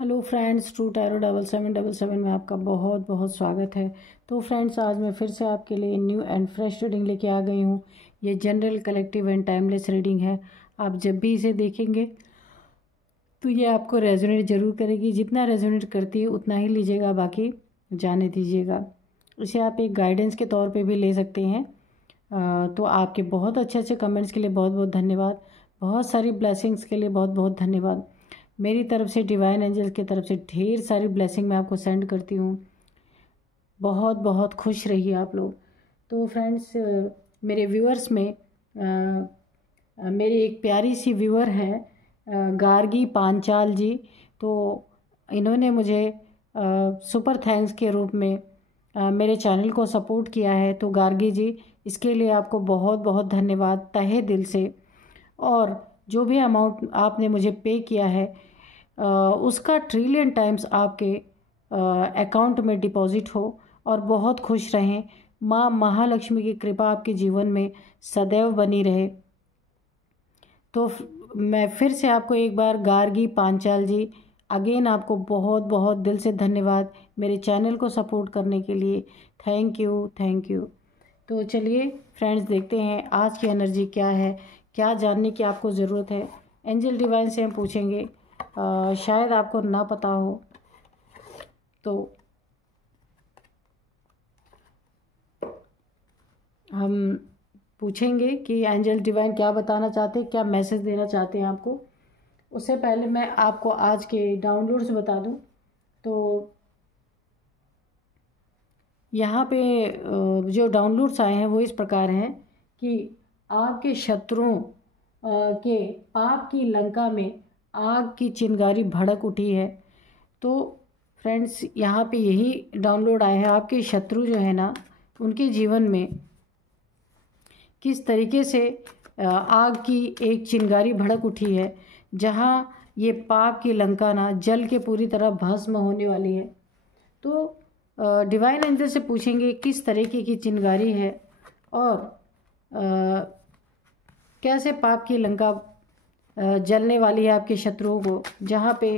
Hello friends, true tarot 7777 में आपका बहुत बहुत स्वागत है। तो फ्रेंड्स, आज मैं फिर से आपके लिए न्यू एंड फ्रेश रीडिंग लेके आ गई हूँ। ये general, collective and timeless reading है। आप जब भी इसे देखेंगे तो ये आपको रेजोनेट ज़रूर करेगी। जितना रेजोनेट करती है उतना ही लीजिएगा, बाकी जाने दीजिएगा। इसे आप एक गाइडेंस के तौर पे भी ले सकते हैं। तो आपके बहुत अच्छे अच्छे कमेंट्स के लिए बहुत बहुत धन्यवाद। बहुत सारी ब्लेसिंग्स के लिए बहुत बहुत धन्यवाद। मेरी तरफ से, डिवाइन एंजल्स की तरफ से ढेर सारी ब्लेसिंग मैं आपको सेंड करती हूँ। बहुत बहुत खुश रहिए आप लोग। तो फ्रेंड्स, मेरे व्यूअर्स में मेरी एक प्यारी सी व्यूअर है, गार्गी पांचाल जी। तो इन्होंने मुझे सुपर थैंक्स के रूप में मेरे चैनल को सपोर्ट किया है। तो गार्गी जी, इसके लिए आपको बहुत बहुत धन्यवाद तहे दिल से। और जो भी अमाउंट आपने मुझे पे किया है उसका ट्रिलियन टाइम्स आपके अकाउंट में डिपॉजिट हो और बहुत खुश रहें। माँ महालक्ष्मी की कृपा आपके जीवन में सदैव बनी रहे। तो मैं फिर से आपको एक बार, गार्गी पांचाल जी, अगेन आपको बहुत बहुत दिल से धन्यवाद मेरे चैनल को सपोर्ट करने के लिए। Thank you, thank you. तो चलिए फ्रेंड्स, देखते हैं आज की एनर्जी क्या है, क्या जानने की आपको ज़रूरत है। एंजल डिवाइन से हम पूछेंगे, शायद आपको ना पता हो तो हम पूछेंगे कि एंजल डिवाइन क्या बताना चाहते हैं, क्या मैसेज देना चाहते हैं आपको। उससे पहले मैं आपको आज के डाउनलोड्स बता दूं। तो यहाँ पे जो डाउनलोड्स आए हैं वो इस प्रकार हैं कि आपके शत्रुओं के पाप की लंका में आग की चिंगारी भड़क उठी है। तो फ्रेंड्स, यहाँ पे यही डाउनलोड आया है, आपके शत्रु जो है ना, उनके जीवन में किस तरीके से आग की एक चिंगारी भड़क उठी है, जहाँ ये पाप की लंका ना जल के पूरी तरह भस्म होने वाली है। तो डिवाइन एंजल से पूछेंगे किस तरीके की चिंगारी है और कैसे पाप की लंका जलने वाली है आपके शत्रुओं को, जहाँ पे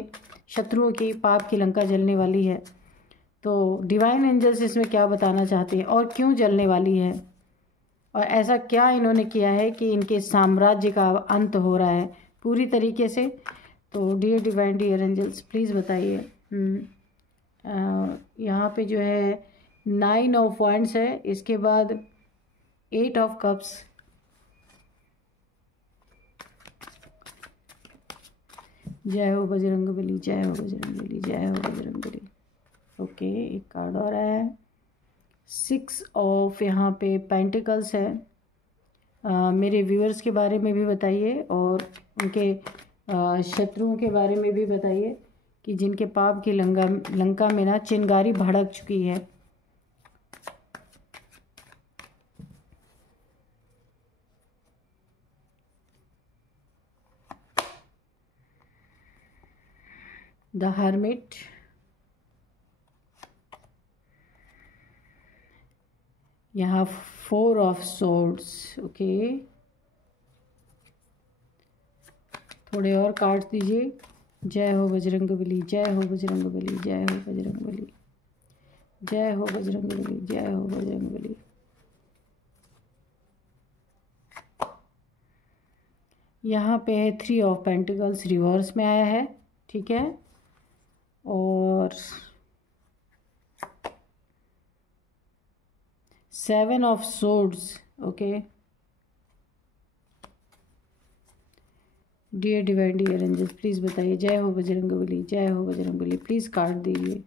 शत्रुओं की पाप की लंका जलने वाली है। तो डिवाइन एंजल्स इसमें क्या बताना चाहते हैं और क्यों जलने वाली है, और ऐसा क्या इन्होंने किया है कि इनके साम्राज्य का अंत हो रहा है पूरी तरीके से। तो dear divine, dear angels, please बताइए। यहाँ पे जो है 9 ऑफ वांड्स है, इसके बाद 8 ऑफ कप्स, जय हो बजरंगबली, जय हो बजरंगबली, जय हो बजरंगबली। ओके, एक कार्ड और है 6 ऑफ यहाँ पे पेंटिकल्स है। मेरे व्यूअर्स के बारे में भी बताइए और उनके शत्रुओं के बारे में भी बताइए कि जिनके पाप की लंका में ना चिंगारी भड़क चुकी है। द हर्मिट, यहाँ 4 ऑफ सोर्ड्स। ओके, थोड़े और कार्ड्स दीजिए। जय हो बजरंगबली, जय हो बजरंगबली, जय हो बजरंगबली, जय हो बजरंगबली, जय हो बजरंगबली। यहाँ पे है 3 ऑफ पेंटिकल्स, रिवर्स में आया है, ठीक है। और 7 of swords. Okay, dear divine, dear angels, please बताइए। जय हो बजरंगबली, जय हो बजरंगबली, प्लीज़ कार्ड दीजिए।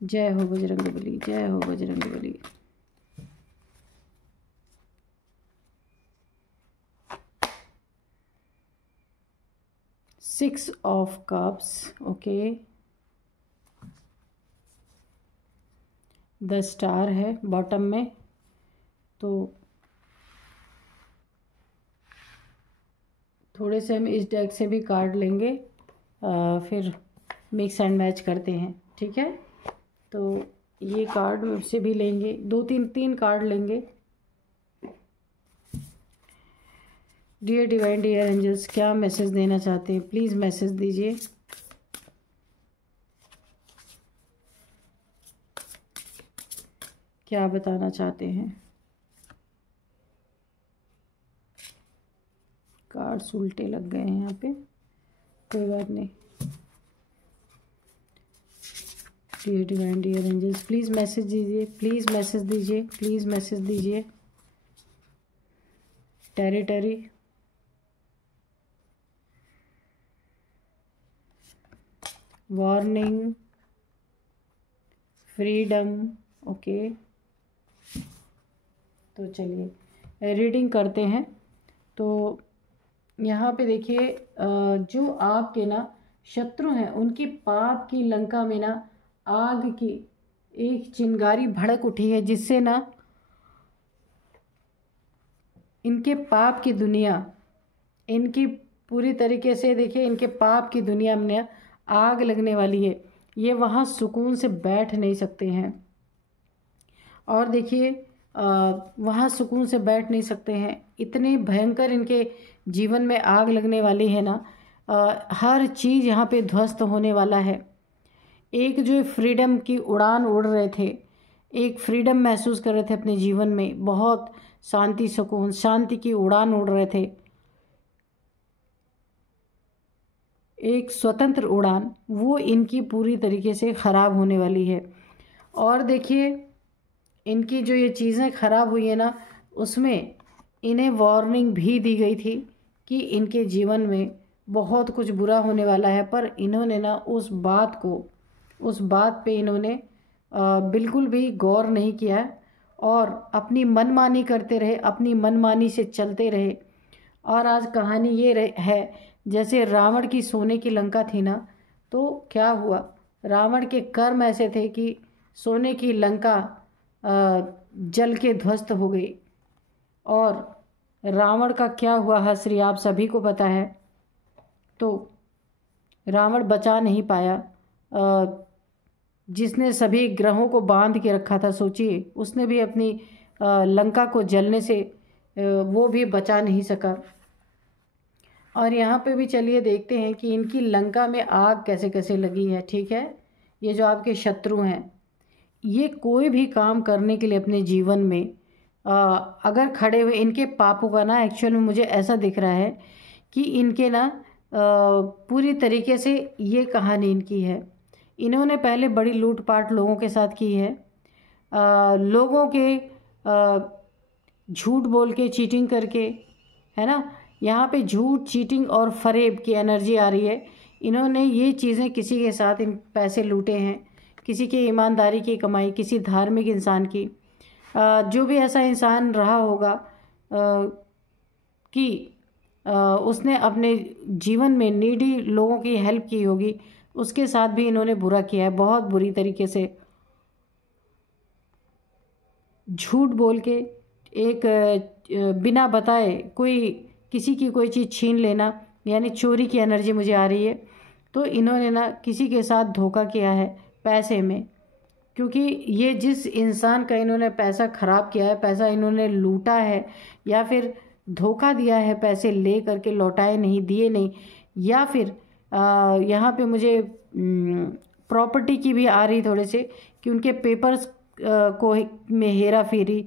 जय हो बजरंगबली, जय हो Bajrangbali. Six of cups. Okay, the star है बॉटम में। तो थोड़े से हम इस डेक से भी कार्ड लेंगे, फिर मिक्स एंड मैच करते हैं, ठीक है। तो ये कार्ड से भी लेंगे, 2-3 कार्ड लेंगे। डियर डिवाइन, डियर एंजल्स, क्या मैसेज देना चाहते हैं, प्लीज़ मैसेज दीजिए। क्या बताना चाहते हैं। कार्ड्स उल्टे लग गए हैं यहाँ पे, कोई बात नहीं। Dear divine, dear angels, please message दीजिए, प्लीज़ मैसेज दीजिए, प्लीज़ मैसेज दीजिए। Territory, warning, freedom, okay. तो चलिए रीडिंग करते हैं। तो यहाँ पे देखिए, जो आपके ना शत्रु हैं उनकी पाप की लंका में ना आग की एक चिंगारी भड़क उठी है, जिससे ना इनके पाप की दुनिया, इनकी पूरी तरीके से देखिए इनके पाप की दुनिया में आग लगने वाली है। ये वहाँ सुकून से बैठ नहीं सकते हैं। और देखिए वहाँ सुकून से बैठ नहीं सकते हैं, इतने भयंकर इनके जीवन में आग लगने वाली है ना। हर चीज़ यहाँ पे ध्वस्त होने वाला है। एक जो फ्रीडम की उड़ान उड़ रहे थे, एक फ्रीडम महसूस कर रहे थे अपने जीवन में, बहुत शांति सुकून शांति की उड़ान उड़ रहे थे, एक स्वतंत्र उड़ान, वो इनकी पूरी तरीके से ख़राब होने वाली है। और देखिए इनकी जो ये चीज़ें ख़राब हुई है ना, उसमें इन्हें वार्निंग भी दी गई थी कि इनके जीवन में बहुत कुछ बुरा होने वाला है। पर इन्होंने ना उस बात पे इन्होंने बिल्कुल भी गौर नहीं किया और अपनी मनमानी करते रहे, अपनी मनमानी से चलते रहे। और आज कहानी ये है, जैसे रावण की सोने की लंका थी ना, तो क्या हुआ, रावण के कर्म ऐसे थे कि सोने की लंका जल के ध्वस्त हो गई। और रावण का क्या हुआ हश्री आप सभी को पता है। तो रावण बचा नहीं पाया, जिसने सभी ग्रहों को बांध के रखा था, सोचिए उसने भी अपनी लंका को जलने से वो भी बचा नहीं सका। और यहाँ पे भी चलिए देखते हैं कि इनकी लंका में आग कैसे कैसे लगी है। ठीक है, ये जो आपके शत्रु हैं, ये कोई भी काम करने के लिए अपने जीवन में अगर खड़े हुए, इनके पापों का ना एक्चुअल में मुझे ऐसा दिख रहा है कि इनके ना पूरी तरीके से ये कहानी इनकी है। इन्होंने पहले बड़ी लूटपाट लोगों के साथ की है, लोगों के झूठ बोल के, चीटिंग करके, है ना। यहाँ पे झूठ, चीटिंग और फरेब की एनर्जी आ रही है। इन्होंने ये चीज़ें किसी के साथ इन पैसे लूटे हैं, किसी की ईमानदारी की कमाई, किसी धार्मिक इंसान की, जो भी ऐसा इंसान रहा होगा कि उसने अपने जीवन में नीडी लोगों की हेल्प की होगी, उसके साथ भी इन्होंने बुरा किया है, बहुत बुरी तरीके से। झूठ बोल के एक बिना बताए किसी की कोई चीज़ छीन लेना, यानी चोरी की एनर्जी मुझे आ रही है। तो इन्होंने ना किसी के साथ धोखा किया है पैसे में, क्योंकि ये जिस इंसान का इन्होंने पैसा ख़राब किया है, पैसा इन्होंने लूटा है या फिर धोखा दिया है, पैसे ले करके लौटाए नहीं, दिए नहीं, या फिर यहाँ पे मुझे प्रॉपर्टी की भी आ रही थोड़े से कि उनके पेपर्स को में हेरा फेरी,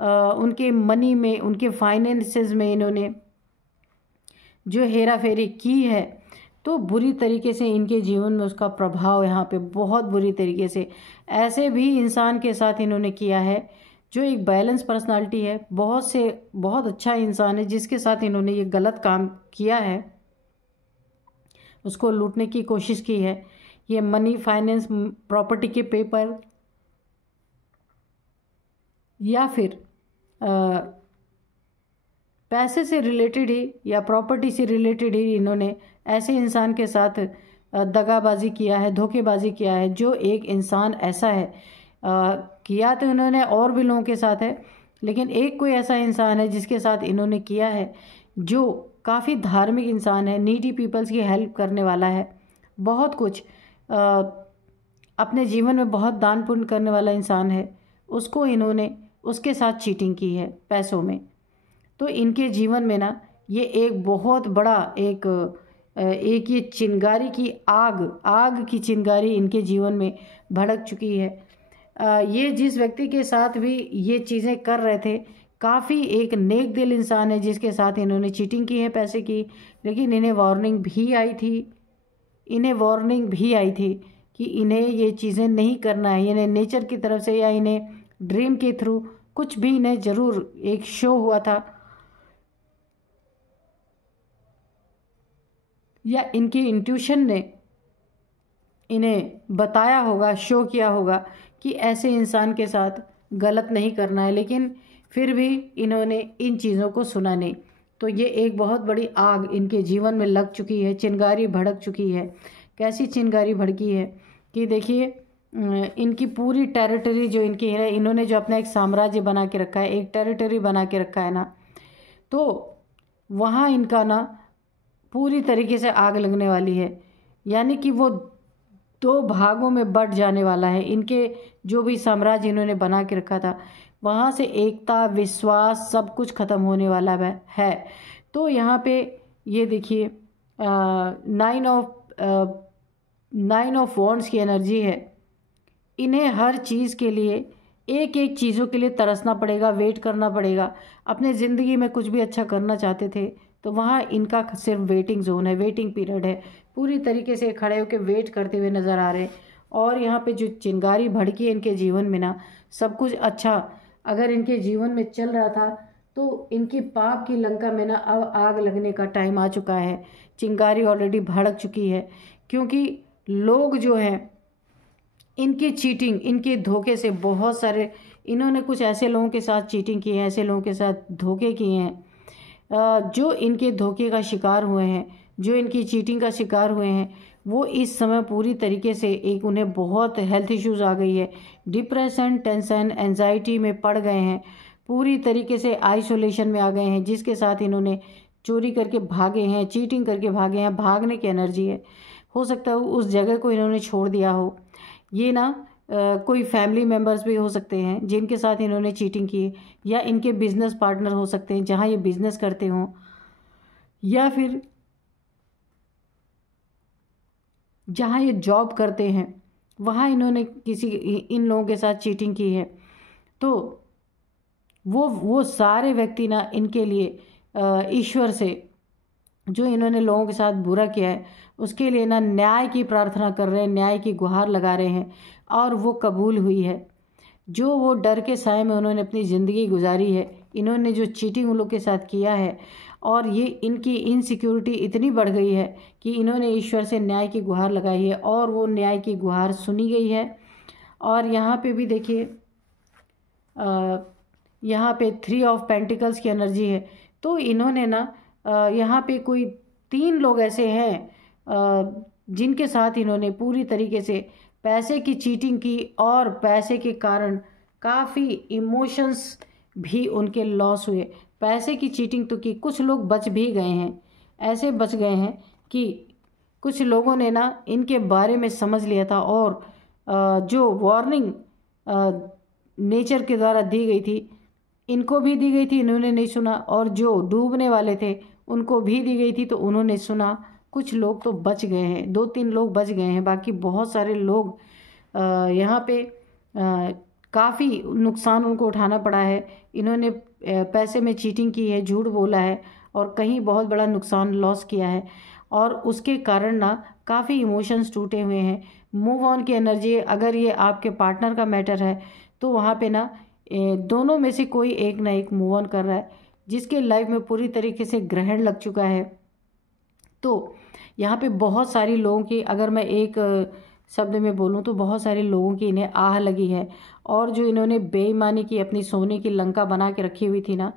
उनके मनी में, उनके फाइनेंसेस में इन्होंने जो हेरा फेरी की है, तो बुरी तरीके से इनके जीवन में उसका प्रभाव यहाँ पे बहुत बुरी तरीके से ऐसे भी इंसान के साथ इन्होंने किया है जो एक बैलेंस पर्सनालिटी है, बहुत अच्छा इंसान है, जिसके साथ इन्होंने ये गलत काम किया है, उसको लूटने की कोशिश की है। ये मनी, फाइनेंस, प्रॉपर्टी के पेपर या फिर पैसे से रिलेटेड ही या प्रॉपर्टी से रिलेटेड ही इन्होंने ऐसे इंसान के साथ दगाबाजी किया है, धोखेबाजी किया है। जो एक इंसान ऐसा है, किया तो इन्होंने और भी लोगों के साथ है, लेकिन एक कोई ऐसा इंसान है जिसके साथ इन्होंने किया है जो काफ़ी धार्मिक इंसान है, नीडी पीपल्स की हेल्प करने वाला है, बहुत कुछ अपने जीवन में बहुत दान पुण्य करने वाला इंसान है, उसको इन्होंने उसके साथ चीटिंग की है पैसों में। तो इनके जीवन में ना ये एक बहुत बड़ा एक ये चिंगारी की आग की चिंगारी इनके जीवन में भड़क चुकी है। ये जिस व्यक्ति के साथ भी ये चीज़ें कर रहे थे काफ़ी एक नेक दिल इंसान है, जिसके साथ इन्होंने चीटिंग की है पैसे की। लेकिन इन्हें वार्निंग भी आई थी, इन्हें वार्निंग भी आई थी कि इन्हें ये चीज़ें नहीं करना है। इन्हें नेचर की तरफ से या इन्हें ड्रीम के थ्रू कुछ भी इन्हें ज़रूर एक शो हुआ था या इनकी इंट्यूशन ने इन्हें बताया होगा, शो किया होगा कि ऐसे इंसान के साथ गलत नहीं करना है। लेकिन फिर भी इन्होंने इन चीज़ों को सुना नहीं। तो ये एक बहुत बड़ी आग इनके जीवन में लग चुकी है, चिंगारी भड़क चुकी है। कैसी चिंगारी भड़की है कि देखिए, इनकी पूरी टेरिटरी जो इनकी है, इन्होंने जो अपना एक साम्राज्य बना के रखा है, एक टेरिटरी बना के रखा है ना, तो वहाँ इनका ना पूरी तरीके से आग लगने वाली है। यानी कि वो दो भागों में बट जाने वाला है। इनके जो भी साम्राज्य इन्होंने बना के रखा था, वहाँ से एकता, विश्वास, सब कुछ खत्म होने वाला है। तो यहाँ पे ये देखिए, नाइन ऑफ वॉन्ड्स की एनर्जी है। इन्हें हर चीज़ के लिए, एक एक चीज़ों के लिए तरसना पड़ेगा, वेट करना पड़ेगा। अपने ज़िंदगी में कुछ भी अच्छा करना चाहते थे तो वहाँ इनका सिर्फ वेटिंग जोन है, वेटिंग पीरियड है। पूरी तरीके से खड़े होकर वेट करते हुए नज़र आ रहे हैं। और यहाँ पे जो चिंगारी भड़की है इनके जीवन में ना, सब कुछ अच्छा अगर इनके जीवन में चल रहा था तो इनकी पाप की लंका में ना अब आग लगने का टाइम आ चुका है। चिंगारी ऑलरेडी भड़क चुकी है, क्योंकि लोग जो हैं इनकी चीटिंग, इनके धोखे से बहुत सारे, इन्होंने कुछ ऐसे लोगों के साथ चीटिंग की है, ऐसे लोगों के साथ धोखे किए हैं जो इनके धोखे का शिकार हुए हैं, जो इनकी चीटिंग का शिकार हुए हैं, वो इस समय पूरी तरीके से एक उन्हें बहुत हेल्थ इश्यूज आ गई है, डिप्रेशन, टेंशन, एंजाइटी में पड़ गए हैं, पूरी तरीके से आइसोलेशन में आ गए हैं। जिसके साथ इन्होंने चोरी करके भागे हैं, चीटिंग करके भागे हैं, भागने की एनर्जी है। हो सकता है उस जगह को इन्होंने छोड़ दिया हो। ये ना कोई फैमिली मेम्बर्स भी हो सकते हैं जिनके साथ इन्होंने चीटिंग की, या इनके बिजनेस पार्टनर हो सकते हैं जहाँ ये बिजनेस करते हों, या फिर जहाँ ये जॉब करते हैं वहाँ इन्होंने किसी इन लोगों के साथ चीटिंग की है। तो वो सारे व्यक्ति ना इनके लिए ईश्वर से, जो इन्होंने लोगों के साथ बुरा किया है उसके लिए ना न्याय की प्रार्थना कर रहे हैं, न्याय की गुहार लगा रहे हैं, और वो कबूल हुई है। जो वो डर के साए में उन्होंने अपनी ज़िंदगी गुजारी है, इन्होंने जो चीटिंग उन लोग के साथ किया है, और ये इनकी इनसिक्योरिटी इतनी बढ़ गई है कि इन्होंने ईश्वर से न्याय की गुहार लगाई है, और वो न्याय की गुहार सुनी गई है। और यहाँ पे भी देखिए, यहाँ पे 3 ऑफ पेंटिकल्स की एनर्जी है। तो इन्होंने ना यहाँ पे कोई 3 लोग ऐसे हैं जिनके साथ इन्होंने पूरी तरीके से पैसे की चीटिंग की, और पैसे के कारण काफ़ी इमोशंस भी उनके लॉस हुए। पैसे की चीटिंग तो की, कुछ लोग बच भी गए हैं, ऐसे बच गए हैं कि कुछ लोगों ने ना इनके बारे में समझ लिया था, और जो वार्निंग नेचर के द्वारा दी गई थी, इनको भी दी गई थी, इन्होंने नहीं सुना, और जो डूबने वाले थे उनको भी दी गई थी तो उन्होंने सुना। कुछ लोग तो बच गए हैं, 2-3 लोग बच गए हैं, बाकी बहुत सारे लोग यहाँ पे काफ़ी नुकसान उनको उठाना पड़ा है। इन्होंने पैसे में चीटिंग की है, झूठ बोला है, और कहीं बहुत बड़ा नुकसान लॉस किया है, और उसके कारण ना काफ़ी इमोशंस टूटे हुए हैं। मूव ऑन की एनर्जी, अगर ये आपके पार्टनर का मैटर है तो वहाँ पे ना दोनों में से कोई एक ना एक मूव ऑन कर रहा है, जिसके लाइफ में पूरी तरीके से ग्रहण लग चुका है। तो यहाँ पे बहुत सारी लोगों की, अगर मैं एक शब्द में बोलूँ तो बहुत सारे लोगों की इन्हें आह लगी है, और जो इन्होंने बेईमानी की अपनी सोने की लंका बना के रखी हुई थी ना,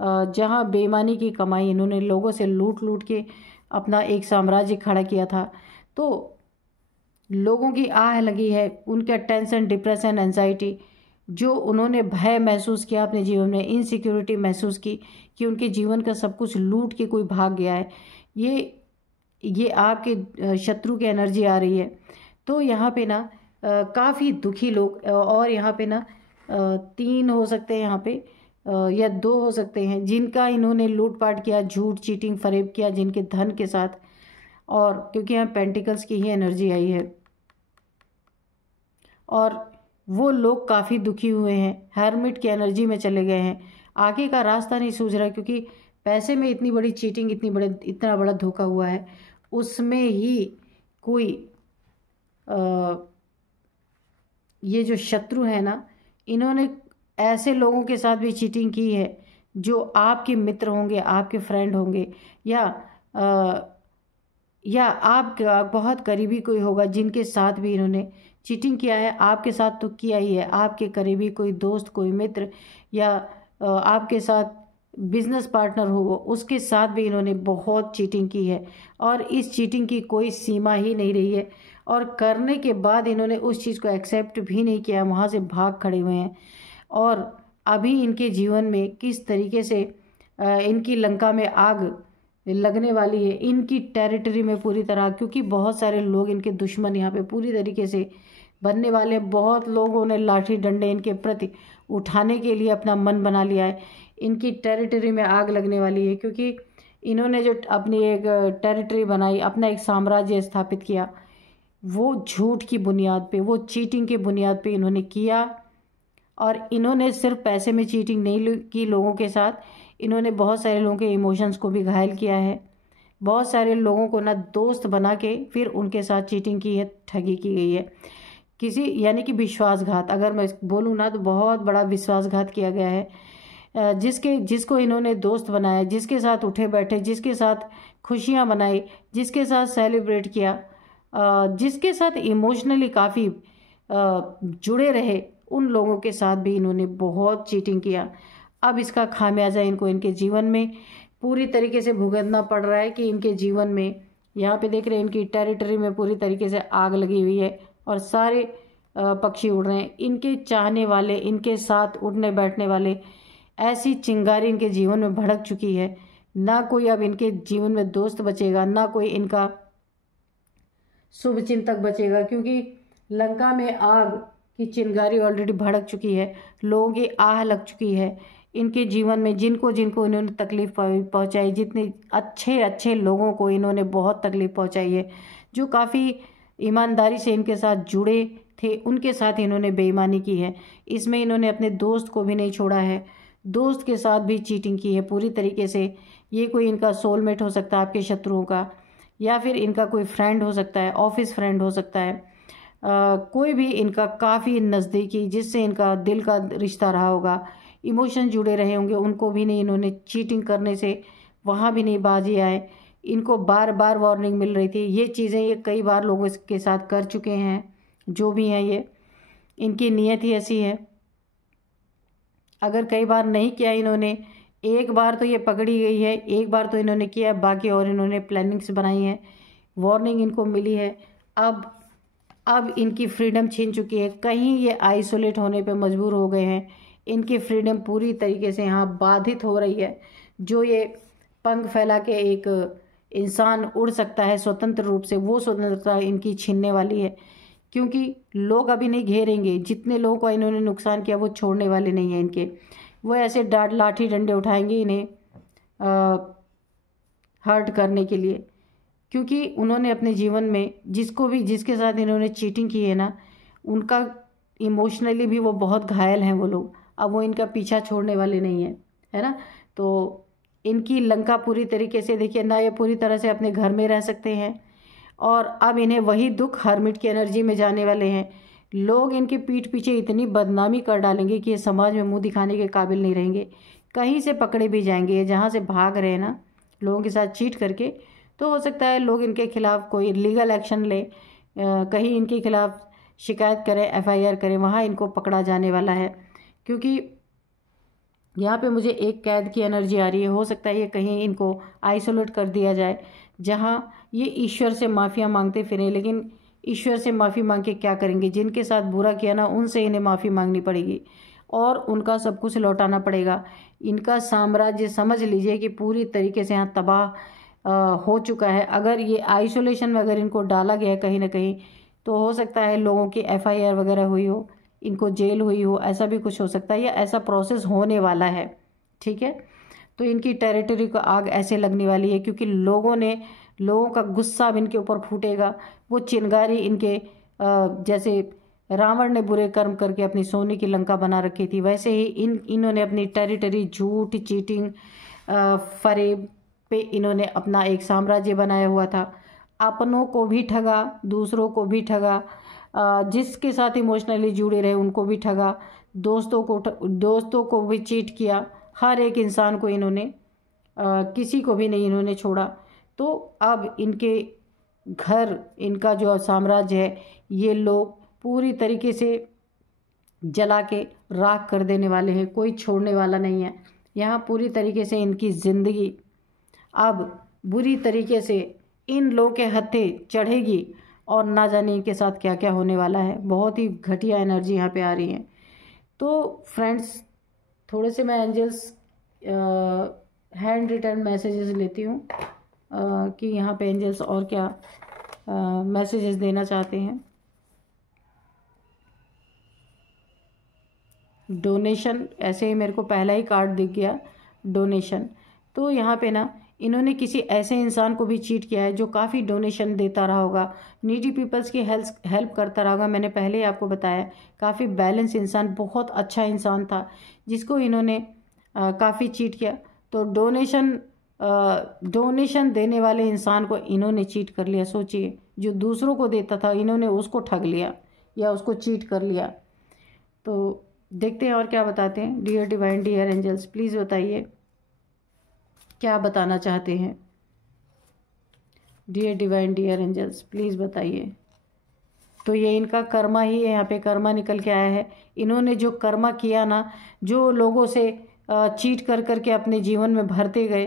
जहाँ बेईमानी की कमाई इन्होंने लोगों से लूट लूट के अपना एक साम्राज्य खड़ा किया था, तो लोगों की आह लगी है। उनका टेंशन, डिप्रेशन, एंजाइटी, जो उन्होंने भय महसूस किया अपने जीवन में, इनसिक्योरिटी महसूस की कि उनके जीवन का सब कुछ लूट के कोई भाग गया है, ये आपके शत्रु की एनर्जी आ रही है। तो यहाँ पे ना काफ़ी दुखी लोग, और यहाँ पे ना 3 हो सकते हैं यहाँ पे, या 2 हो सकते हैं जिनका इन्होंने लूटपाट किया, झूठ, चीटिंग, फरेब किया जिनके धन के साथ। और क्योंकि यहाँ पेंटिकल्स की ही एनर्जी आई है, और वो लोग काफ़ी दुखी हुए हैं, हर्मिट की एनर्जी में चले गए हैं। आगे का रास्ता नहीं सूझ रहा, क्योंकि पैसे में इतनी बड़ी चीटिंग, इतना बड़ा धोखा हुआ है, उसमें ही कोई ये जो शत्रु है ना, इन्होंने ऐसे लोगों के साथ भी चीटिंग की है जो आपके मित्र होंगे, आपके फ्रेंड होंगे, या आपका बहुत करीबी कोई होगा, जिनके साथ भी इन्होंने चीटिंग किया है। आपके साथ तो किया ही है, आपके करीबी कोई दोस्त, कोई मित्र, या आपके साथ बिजनेस पार्टनर हो, उसके साथ भी इन्होंने बहुत चीटिंग की है। और इस चीटिंग की कोई सीमा ही नहीं रही है, और करने के बाद इन्होंने उस चीज़ को एक्सेप्ट भी नहीं किया, वहाँ से भाग खड़े हुए हैं। और अभी इनके जीवन में किस तरीके से इनकी लंका में आग लगने वाली है, इनकी टेरिटरी में पूरी तरह, क्योंकि बहुत सारे लोग इनके दुश्मन यहाँ पे पूरी तरीके से बनने वाले। बहुत लोगों ने लाठी डंडे इनके प्रति उठाने के लिए अपना मन बना लिया है। इनकी टेरिटरी में आग लगने वाली है, क्योंकि इन्होंने जो अपनी एक टेरिटरी बनाई, अपना एक साम्राज्य स्थापित किया, वो झूठ की बुनियाद पे, वो चीटिंग की बुनियाद पे इन्होंने किया। और इन्होंने सिर्फ पैसे में चीटिंग नहीं की लोगों के साथ, इन्होंने बहुत सारे लोगों के इमोशंस को भी घायल किया है। बहुत सारे लोगों को ना दोस्त बना के फिर उनके साथ चीटिंग की है, ठगी की गई है। किसी यानी कि विश्वासघात, अगर मैं बोलूँ ना तो बहुत बड़ा विश्वासघात किया गया है। जिसको इन्होंने दोस्त बनाया, जिसके साथ उठे बैठे, जिसके साथ खुशियाँ मनाई, जिसके साथ सेलिब्रेट किया, जिसके साथ इमोशनली काफ़ी जुड़े रहे, उन लोगों के साथ भी इन्होंने बहुत चीटिंग किया। अब इसका खामियाजा इनको इनके जीवन में पूरी तरीके से भुगतना पड़ रहा है, कि इनके जीवन में यहाँ पे देख रहे हैं इनकी टेरिटरी में पूरी तरीके से आग लगी हुई है, और सारे पक्षी उड़ रहे हैं। इनके चाहने वाले, इनके साथ उठने बैठने वाले, ऐसी चिंगारी इनके जीवन में भड़क चुकी है। ना कोई अब इनके जीवन में दोस्त बचेगा, ना कोई इनका शुभ चिंतक बचेगा, क्योंकि लंका में आग की चिंगारी ऑलरेडी भड़क चुकी है, लोगों की आह लग चुकी है। इनके जीवन में जिनको जिनको इन्होंने तकलीफ़ पहुंचाई, जितने अच्छे अच्छे लोगों को इन्होंने बहुत तकलीफ़ पहुंचाई है, जो काफ़ी ईमानदारी से इनके साथ जुड़े थे, उनके साथ इन्होंने बेईमानी की है। इसमें इन्होंने अपने दोस्त को भी नहीं छोड़ा है, दोस्त के साथ भी चीटिंग की है पूरी तरीके से। ये कोई इनका सोलमेट हो सकता है आपके शत्रुओं का, या फिर इनका कोई फ्रेंड हो सकता है, ऑफिस फ्रेंड हो सकता है, कोई भी इनका काफ़ी नज़दीकी, जिससे इनका दिल का रिश्ता रहा होगा, इमोशन जुड़े रहे होंगे, उनको भी नहीं, इन्होंने चीटिंग करने से वहाँ भी नहीं बाजी आए। इनको बार बार वार्निंग मिल रही थी। ये चीज़ें ये कई बार लोगों के साथ कर चुके हैं, जो भी हैं ये, इनकी नीयत ही ऐसी है। अगर कई बार नहीं किया इन्होंने, एक बार तो ये पकड़ी गई है, एक बार तो इन्होंने किया, बाकी और इन्होंने प्लानिंग्स बनाई हैं, वार्निंग इनको मिली है। अब इनकी फ्रीडम छीन चुकी है, कहीं ये आइसोलेट होने पे मजबूर हो गए हैं। इनकी फ्रीडम पूरी तरीके से यहाँ बाधित हो रही है। जो ये पंख फैला के एक इंसान उड़ सकता है स्वतंत्र रूप से, वो स्वतंत्रता इनकी छीनने वाली है, क्योंकि लोग अभी नहीं घेरेंगे। जितने लोगों को इन्होंने नुकसान किया वो छोड़ने वाले नहीं हैं इनके, वो ऐसे लाठी डंडे उठाएंगे इन्हें हर्ट करने के लिए, क्योंकि उन्होंने अपने जीवन में जिसके साथ इन्होंने चीटिंग की है ना, उनका इमोशनली भी वो बहुत घायल हैं वो लोग। अब वो इनका पीछा छोड़ने वाले नहीं हैं, है ना। तो इनकी लंका पूरी तरीके से, देखिए ना, ये पूरी तरह से अपने घर में रह सकते हैं, और अब इन्हें वही दुख हर्मिट की एनर्जी में जाने वाले हैं। लोग इनके पीठ पीछे इतनी बदनामी कर डालेंगे कि ये समाज में मुंह दिखाने के काबिल नहीं रहेंगे। कहीं से पकड़े भी जाएंगे, जहाँ से भाग रहे हैं ना लोगों के साथ चीट करके, तो हो सकता है लोग इनके खिलाफ कोई लीगल एक्शन ले, कहीं इनके खिलाफ शिकायत करें, FIR करें, वहाँ इनको पकड़ा जाने वाला है। क्योंकि यहाँ पे मुझे एक कैद की एनर्जी आ रही है। हो सकता है ये कहीं इनको आइसोलेट कर दिया जाए, जहाँ ये ईश्वर से माफ़िया मांगते फिरें, लेकिन ईश्वर से माफ़ी मांग के क्या करेंगे। जिनके साथ बुरा किया ना, उनसे इन्हें माफ़ी मांगनी पड़ेगी और उनका सब कुछ लौटाना पड़ेगा। इनका साम्राज्य समझ लीजिए कि पूरी तरीके से यहाँ तबाह हो चुका है। अगर ये आइसोलेशन में अगर इनको डाला गया कहीं ना कहीं, तो हो सकता है लोगों की FIR वगैरह हुई हो, इनको जेल हुई हो, ऐसा भी कुछ हो सकता है, या ऐसा प्रोसेस होने वाला है। ठीक है, तो इनकी टेरिटरी को आग ऐसे लगने वाली है, क्योंकि लोगों का गुस्सा अब इनके ऊपर फूटेगा। वो चिंगारी इनके जैसे रावण ने बुरे कर्म करके अपनी सोने की लंका बना रखी थी, वैसे ही इन्होंने अपनी टेरिटरी, झूठ, चीटिंग, फरेब पे इन्होंने अपना एक साम्राज्य बनाया हुआ था। अपनों को भी ठगा, दूसरों को भी ठगा, जिसके साथ इमोशनली जुड़े रहे उनको भी ठगा, दोस्तों को भी चीट किया। हर एक इंसान को इन्होंने किसी को भी नहीं इन्होंने छोड़ा। तो अब इनके घर, इनका जो साम्राज्य है, ये लोग पूरी तरीके से जला के राख कर देने वाले हैं, कोई छोड़ने वाला नहीं है। यहाँ पूरी तरीके से इनकी ज़िंदगी अब बुरी तरीके से इन लोगों के हत्थे चढ़ेगी और ना जाने इनके साथ क्या क्या होने वाला है। बहुत ही घटिया एनर्जी यहाँ पे आ रही है। तो फ्रेंड्स, थोड़े से मैं एंजल्स हैंड रिटर्न मैसेजेस लेती हूँ कि यहाँ पे एंजल्स और क्या मैसेजेस देना चाहते हैं। डोनेशन, ऐसे ही मेरे को पहला ही कार्ड दिख गया, डोनेशन। तो यहाँ पे ना इन्होंने किसी ऐसे इंसान को भी चीट किया है जो काफ़ी डोनेशन देता रहा होगा, नीडी पीपल्स की हेल्प करता रहा होगा। मैंने पहले ही आपको बताया, काफ़ी बैलेंस इंसान, बहुत अच्छा इंसान था, जिसको इन्होंने काफ़ी चीट किया। तो डोनेशन देने वाले इंसान को इन्होंने चीट कर लिया। सोचिए, जो दूसरों को देता था इन्होंने उसको ठग लिया या उसको चीट कर लिया। तो देखते हैं और क्या बताते हैं। Dear divine, dear angels, please बताइए क्या बताना चाहते हैं। Dear divine, dear angels, please बताइए। तो ये इनका कर्मा ही है, यहाँ पे कर्मा निकल के आया है। इन्होंने जो कर्मा किया ना, जो लोगों से चीट कर करके अपने जीवन में भरते गए,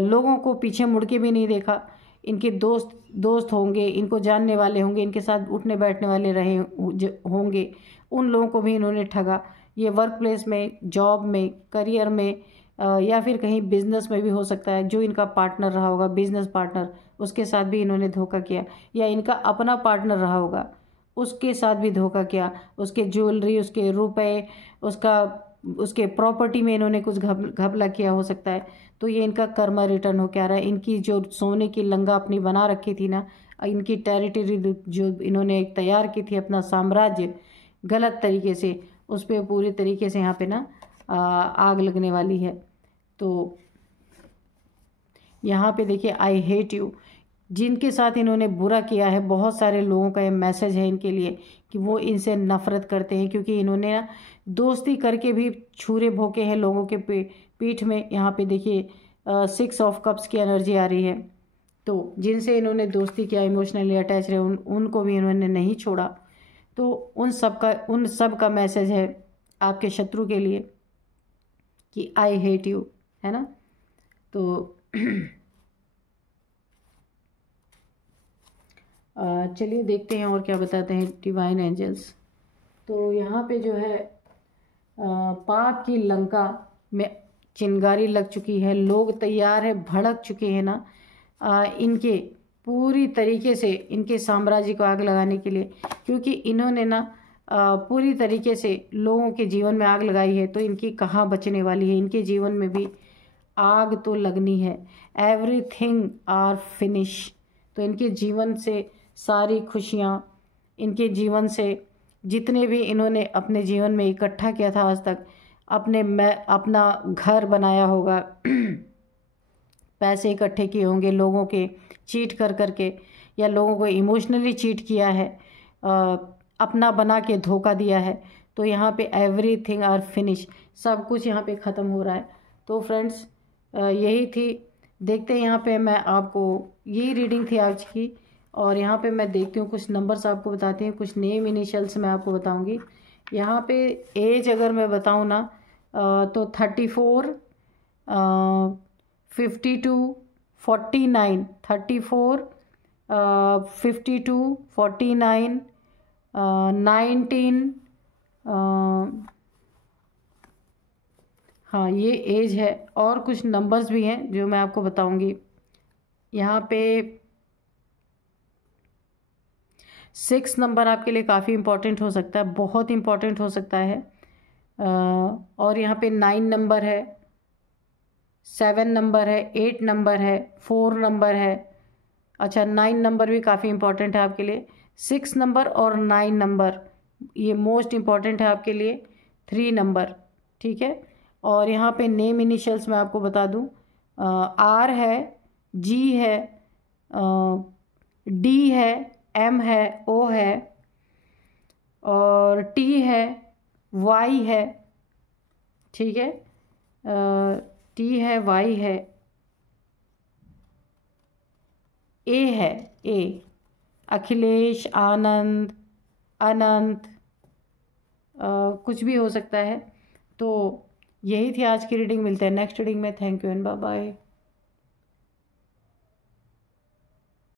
लोगों को पीछे मुड़ के भी नहीं देखा। इनके दोस्त होंगे, इनको जानने वाले होंगे, इनके साथ उठने बैठने वाले रहे होंगे, उन लोगों को भी इन्होंने ठगा। ये वर्क प्लेस में, जॉब में, करियर में, या फिर कहीं बिजनेस में भी हो सकता है। जो इनका पार्टनर रहा होगा, बिजनेस पार्टनर, उसके साथ भी इन्होंने धोखा किया, या इनका अपना पार्टनर रहा होगा, उसके साथ भी धोखा किया। उसके ज्वेलरी, उसके रुपए, उसके प्रॉपर्टी में इन्होंने कुछ घपला किया हो सकता है। तो ये इनका कर्मा रिटर्न हो के आ रहा है। इनकी जो सोने की लंका अपनी बना रखी थी ना, इनकी टेरिटरी जो इन्होंने एक तैयार की थी, अपना साम्राज्य, गलत तरीके से, उस पर पूरी तरीके से यहाँ पे ना आग लगने वाली है। तो यहाँ पे देखिए, आई हेट यू, जिनके साथ इन्होंने बुरा किया है, बहुत सारे लोगों का ये मैसेज है इनके लिए कि वो इनसे नफरत करते हैं, क्योंकि इन्होंने ना दोस्ती करके भी छुरे भोंके हैं लोगों के पीठ में। यहाँ पे देखिए 6 ऑफ कप्स की एनर्जी आ रही है। तो जिनसे इन्होंने दोस्ती किया, इमोशनली अटैच रहे, उनको भी इन्होंने नहीं छोड़ा। तो उन सब का मैसेज है आपके शत्रु के लिए कि आई हेट यू, है ना। तो चलिए देखते हैं और क्या बताते हैं डिवाइन एंजल्स। तो यहाँ पे जो है पाप की लंका में चिंगारी लग चुकी है, लोग तैयार है, भड़क चुके हैं ना इनके पूरी तरीके से, इनके साम्राज्य को आग लगाने के लिए, क्योंकि इन्होंने ना पूरी तरीके से लोगों के जीवन में आग लगाई है। तो इनकी कहाँ बचने वाली है, इनके जीवन में भी आग तो लगनी है। Everything are finish. तो इनके जीवन से सारी खुशियाँ, इनके जीवन से जितने भी इन्होंने अपने जीवन में इकट्ठा किया था आज तक, अपना घर बनाया होगा, पैसे इकट्ठे किए होंगे लोगों के चीट कर करके, या लोगों को इमोशनली चीट किया है, अपना बना के धोखा दिया है। तो यहाँ पे एवरीथिंग आर फिनिश, सब कुछ यहाँ पे ख़त्म हो रहा है। तो फ्रेंड्स, यही थी। देखते हैं, यहाँ पे मैं आपको, यही रीडिंग थी आज की। और यहाँ पे मैं देखती हूँ, कुछ नंबर्स आपको बताती हूँ, कुछ नेम इनिशियल्स मैं आपको बताऊँगी। यहाँ पे एज अगर मैं बताऊँ ना, तो 34, 52, 49, 34, 52, 49, 19, हाँ ये एज है। और कुछ नंबर्स भी हैं जो मैं आपको बताऊंगी। यहाँ पे 6 नंबर आपके लिए काफ़ी इम्पोर्टेंट हो सकता है, बहुत इम्पोर्टेंट हो सकता है। और यहाँ पे 9 नंबर है, 7 नंबर है, 8 नंबर है, 4 नंबर है। अच्छा, 9 नंबर भी काफ़ी इम्पोर्टेंट है आपके लिए। 6 नंबर और 9 नंबर ये मोस्ट इम्पॉर्टेंट है आपके लिए, 3 नंबर, ठीक है। और यहाँ पे नेम इनिशियल्स मैं आपको बता दूँ, आर है, जी है, डी है, एम है, ओ है, और टी है, वाई है, ठीक है। टी है, वाई है, ए है, ए अखिलेश, आनंद, अनंत, कुछ भी हो सकता है। तो यही थी आज की रीडिंग। मिलते हैं नेक्स्ट रीडिंग में। Thank you and bye bye.